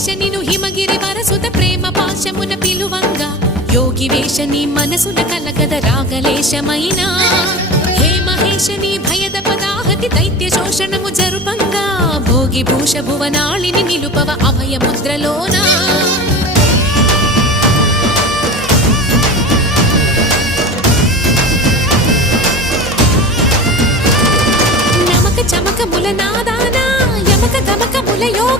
మహేశ నిను హిమగిరి వరసుత ప్రేమ పాశమున పిలువంగా యోగి వేష నీ మనసున కలగద రాగలేశమైనా హే మహేశ నీ భయద పదాహతి దైత్య శోషణము జరుపంగా భోగి భూష భువనాళిని నిలుపవ అభయ ముద్రలోనా నమక చమక ముల నాదానా యమక గమక ముల యోగ